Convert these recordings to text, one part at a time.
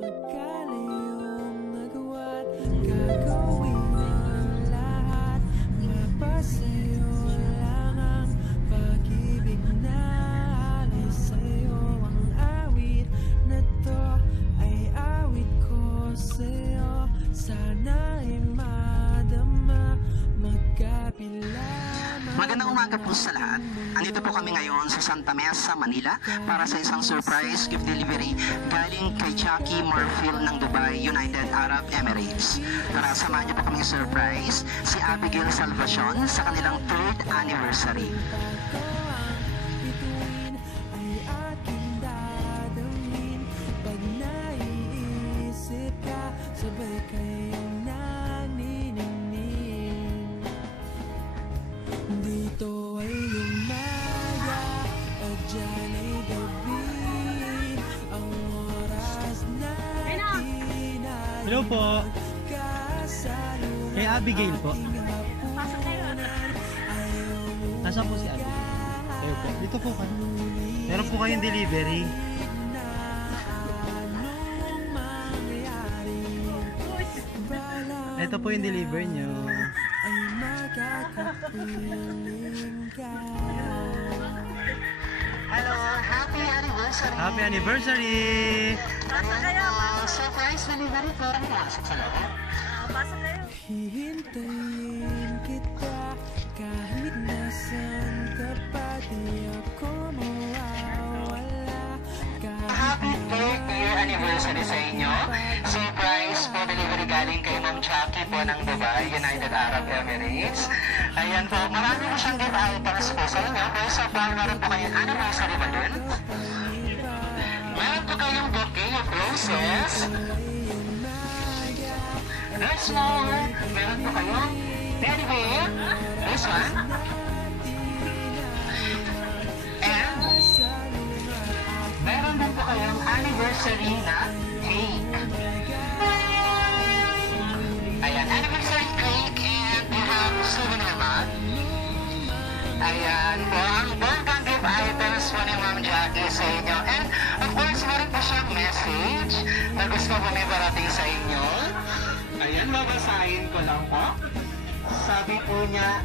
magkalayong nagawa't gagawin ang lahat. Mapasayo lang ang pag-ibig na alis sa'yo. Ang awit na to ay awit ko sa'yo. Sana ay madama magkapila. Magandang umaga po sa lahat. Andito po kami ngayon sa Santa Mesa, Manila para sa isang surprise gift delivery galing kay Jackie Marfil ng Dubai, United Arab Emirates. Para samahan niyo po kami surprise si Abigail Salvacion sa kanilang 3rd anniversary. Sabay kayong naniningning. Dito ay umaga at dyan ay gabi. Ang oras natin ay hello po. Kay Abigail po. Pasok kayo. Nasaan po si Abigail? Kayo po. Dito po kayo. Meron po kayong delivery. Ito po yung deliver nyo. Ay makakapiling ka. Hello! Happy anniversary! Happy anniversary! Pasok kayo. Surprise delivery po. Ano masok sa loob? Pasok kayo. Hihintayin kita kahit nasan ka pa, di ako mawawala. Happy 3rd year anniversary sa inyo. Surprise po delivery galing kay Ma'am Jackie po ng Dubai, United Arab Emirates. Ayan po, marami po siyang gift items po sa inyo. First of all, meron po kayong anniversary balloon. Meron po kayong bouquet of roses. There's more. Meron po kayong teddy bear. This one. And meron din po kayong anniversary na cake. Ayan, anniversary cake and we have souvenir mug. Ayan po, ang welcome gift items po ni Ma'am Jackie sa inyo. And of course, meron po siyang message na gusto po may parating sa inyo. Ayan, babasahin ko lang po. Sabi po niya,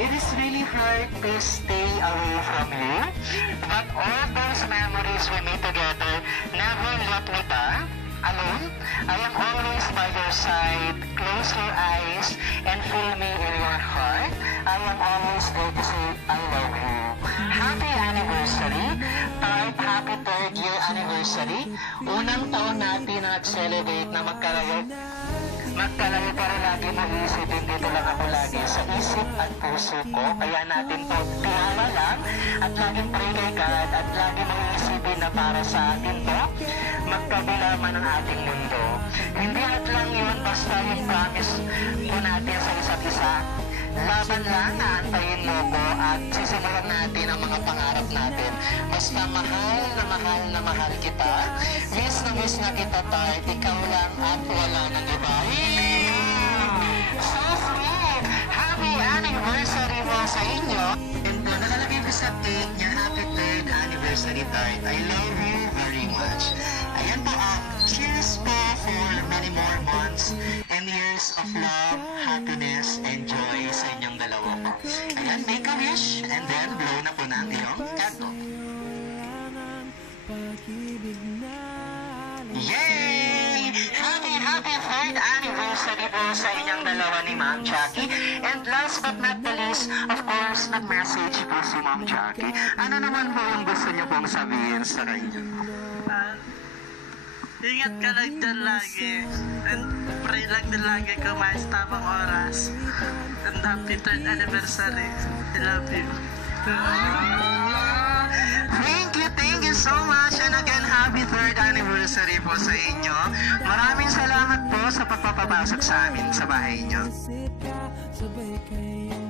it is really hard to stay away from you, but all those memories we made together never let me down. Alone, I am always by your side. Close your eyes and feel me in your heart. I am always there to say I love you. Happy anniversary! Happy 3rd year anniversary. Unang taon natin na nag-celebrate na magkalayo pero lagi mag-iisipin, dito lang ako lagi sa isip at puso ko. Kaya natin to tiwala lang at laging pray kay God at lagi mag-iisipin na para sa atin to magkabila man ang ating mundo. Hindi at lang yun basta yung promise po natin sa isa't isa. Laban lang, naantayin mo ko at sisimulan natin ang mga pangarap natin. Basta mahal na mahal kita. Miss na kita, Tart. Ikaw lang at wala nang iba. So sweet! Happy anniversary mo sa inyo. And po, nakalagay ko sa cake niya, happy 3rd anniversary, Tart. I love you very much. Ayan po, cheers po for many more months and years of love, happiness, and joy sa inyong dalawa po. Ayan, make a wish and then blow na po ng iyong candle. Yay! Happy 3rd anniversary po sa inyong dalawa ni Ma'am Jackie. And last but not the least, of course, nag-message po si Ma'am Jackie. Ano naman po yung gusto niyo pong sabihin sa kanya? Ingat ka lang dyan lagi. And pray lang din lagi kumain sa tamang oras. And happy 3rd anniversary. I love you. Thank you so much. And again, happy 3rd anniversary po sa inyo. Maraming salamat po sa pagpapapasok sa amin sa bahay niyo. Sabay kayong